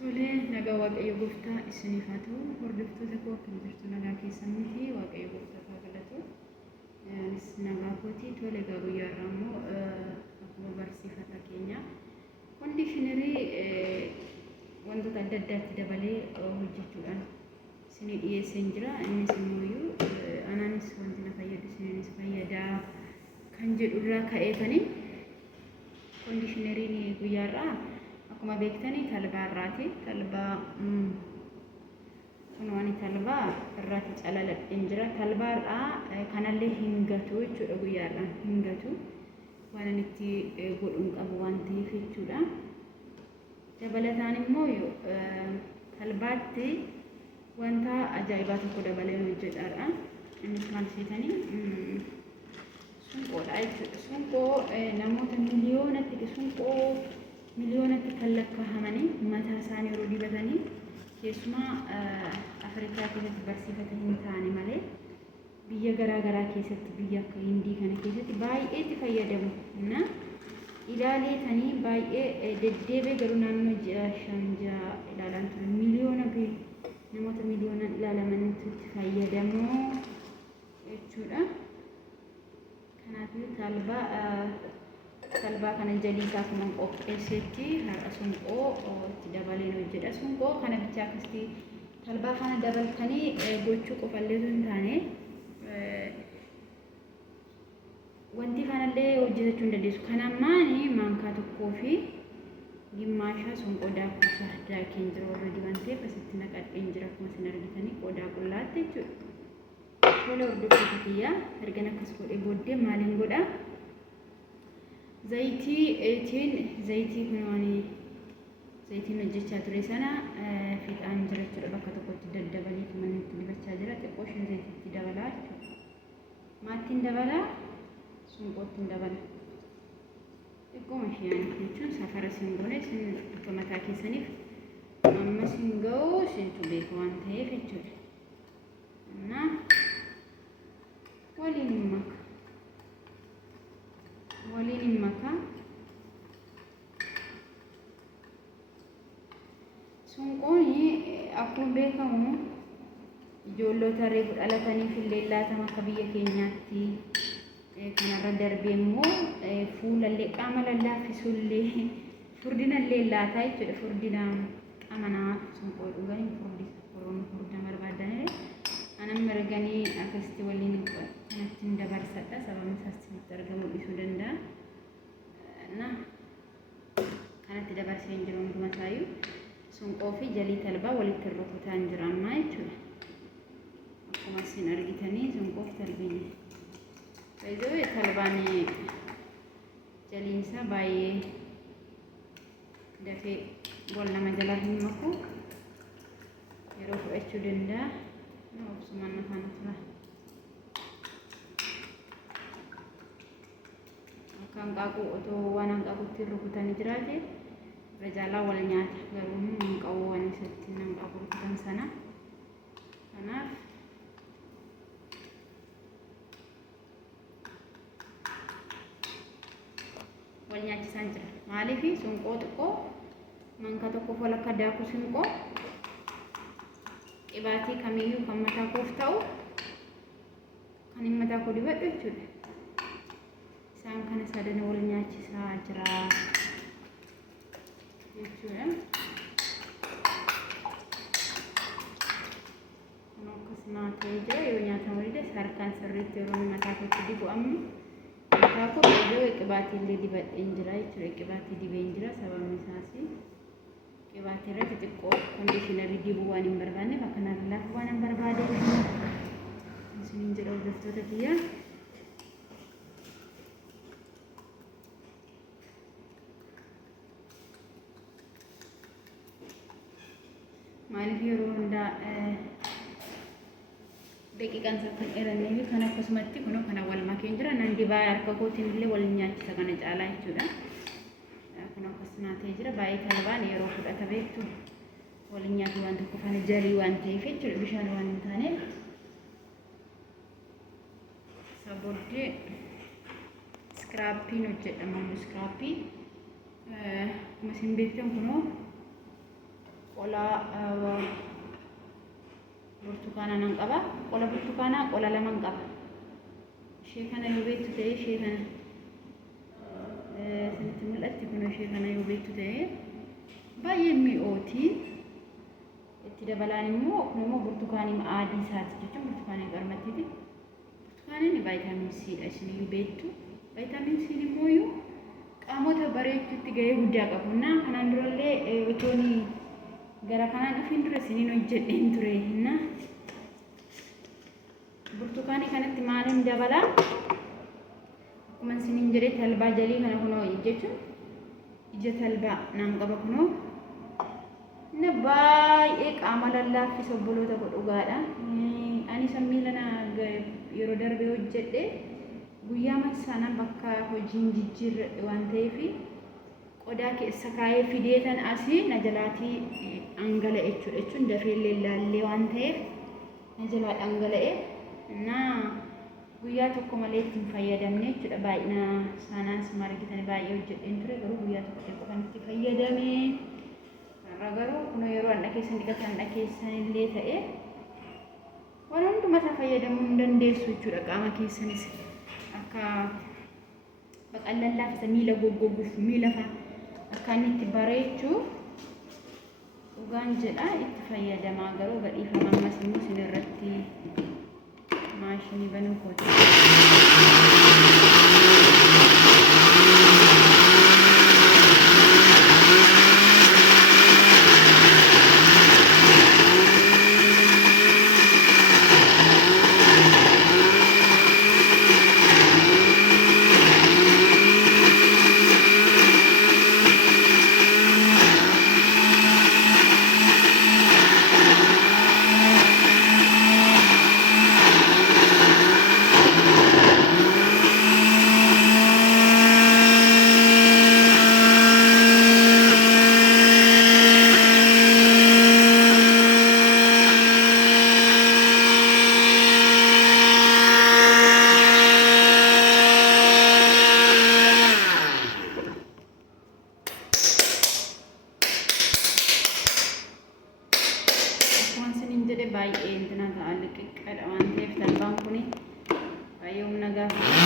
Tole nagaa waaqayyo gooftaa isiniif haa ta'u hordoftoota koo akkam jirtu nagaa keessanii fi waaqayyo gooftaa haa galatu. Nagaa kootii tole egaa guyyaa irraa immoo akkuma barsiifata keenya kondiishinarii wantoota adda addaatti dabalee hojjechuudhaan isinii dhiyeessee jira. Innis immoo anaanis wanti na fayyadu isiniinis fayyadaa kan jedhu irraa ka'eetanii kondiishinariin guyyaa irraa akkuma beektanii talbaa irraati. Talbaa kunuuni talbaa irraati calaladheen jira. Talbaa irraa kanallee hin gatu jechuudha. Guyyaa irraa hin gatu waan inni itti godhuun qabu waan ta'eef jechuudha. Dabalataan immoo talbaatti wanta ajaa'ibaa tokko dabalee hojjedhaadha. Innis maal seetanii sunqoodha jechuudha. Sunqoo namoota miliyoonatti kan lakkaa'amanii mataa isaanii yeroo dibatanii keessumaa Afrikaa keessatti barsiifata hin taane malee biyya garaa garaa keessatti biyya akka Hindii kana keessatti baay'ee itti fayyadamu. Na ilaaleetanii baay'ee deddeebee garuu naannoo 5 ilaalan ture. Namoota miliyoonaan ilaalamanitti itti fayyadamu jechuudha. Kanaafuu talbaa kana jalii isaa akkuma qopheessetti har'a sunqoo itti dabaleen hojjedha. Sunqoo kana bichaa akkasitti talbaa kana dabaltanii gochuu qofallee osoo hin taane wanti kanallee hojjetachuu hin dandeessu. Kan ammaani maankaa tokkoo fi gimmaashaa sunqoo daakuusaa daakeen jira warra dibanteef asitti naqadheen jira akkuma isin argitanii qodaa qullaatti jechuudha. Tole hordoftoota kiyyaa ergan akkas godhee booddee maaliin godhaa? Zayitii kunuuni zayitiin hojjechaa ture sana fixaan jira jechuudha. Bakka tokkotti daddabanii manni itti dibachaa jira. Xiqqoo isheen zayitiitti dabalaa jechuudha. Maattiin dabalaa? Sunqootti dabala. Xiqqooma isheen jechuun safara isin goone isin akka mataa keessaniif amma isin ga'u isintu beeku waan ta'eef jechuudha. Waliin hin maka. Sunqooni akkuma beekamu ijoollota reefu dhalataniif illee laatama akka biyya keenyaatti. Kanarra darbee immoo fuulallee qaama lallaafisuullee furdinallee laataa jechuudha. Furdina qaama namaaf sunqoo dhuganii furda barbaadanidha. Anan marganii akkasitti waliin kanatti hin dabarsadha. Sababni isaas sitti argamuu dhiisuu danda'a. Kanatti dabarsee hin jiru hunduma isaayyuu sunqoo fi jalii talbaa walitti rukutaa hin jira ammaa jechuudha. Akkuma isin argitanii sunqoo fi talbiin talbaan jaliinsaa baay'ee dafee wal nama jalaa hin maku yeroo fudhachuu danda'a. Obsumaan afaan tura. Akka hanqaaquu otoo waan hanqaaquutti rukutanii jiraate irra jaalaa wal nyaata. Garuu hanqaaquu waan isatti hanqaaquu rukutan sana. Kanaaf wal nyaachisaan jira. Maaliif sunqoo xiqqoo manka tokko walakka daakuu sunqoo qibaatii kamiyyuu kan mataa koof ta'u kan hin mataa koo dibadhu jechuudha. Isaan kana sadan wal nyaachisaa jira jechuudha. Kun akkas nyaatee jira. Yoo nyaatamu illee harkaan sirriitti yeroo mataa kootti dibu amma mataa koo iddoo qibaatii illee dibadheen jira jechuudha. Qibaatii dibeen jira. Sababni isaas qibaatii irratti xiqqoo kondiishinarii dibuu waan hin barbaanneef akkanaan laafuu waan hin barbaadeef isiniin jedha hordoftoota kiyyaa. Maaliif yeroo hundaa daqiiqaan isaa kan dheerannee fi kan akkasumatti kunoo kana wal makeen jira. Nan dibaa harka kootiin illee wal nyaachisa kana caalaa jechuudha. Kun akkas nyaatee jira. Baay'ee talbaan yeroo fudhata beektu wal nyaatu waan tokko kana jalii waan ta'eef jechuudha. Bishaan waan hin taaneef isa booddee iskiraappiin hojjedhama. Iskiraappii akkuma isin beektan kunoo qola burtukaana nan qaba qola burtukaana qola lama qaba ishee kana yoo beektu ta'e ishee kana sinitti mul'atti kun ishee kana yoo beektu ta'e baay'ee mi'ooti itti dabalaan immoo kun immoo burtukaanii adii isaati jechuun burtukaanii qarmattiiti burtukaaniin vaayitaamin C dha isin beektu vaayitaamin C immoo qaamota bareechuutti gahee guddaa qabu na kanaan durallee otooni gara kanaan dhufin dura isiniin hojjedheen ture na burtukaanii kanatti maalin dabalaa akkuma isiniin jedhee talbaa jalii kana kunoo jechuun ija talbaa naan qaba kunoo na baay'ee qaama lallaaffisa obboloota godhugaadha ani sammii lana yeroo darbee hojjedhe guyyaa masaana bakka hojiin jijjiirre waan ta'eef qodaa keessa kaayee fideetan asii na jalaatii dhangala'e jechuun dafeellee laallee waan ta'eef na jalaa dhangala'e na guyyaa tokko malee ittiin fayyadamne jechuudha baay'ina saanaan si margitan baay'ee hojjedheen ture garuu guyyaa tokko qofaan itti fayyadame garuu kun yeroo anna keessan dhiqatan anna keessan illee ta'e waan hundumaa isa fayyadamuu hin dandeessu jechuudha qaama keessanis akka baqallallaafisa miila goggoguuf miila fa akka inni itti bareechuuf dhugaan jedha itti fayyadamaa garuu gadhiifama ammas immoo isin irratti maashinii banuu kooti. baay'ee intina ta'an liqeeqadha waan ta'eef talbaan kuni baay'ee humna gaafa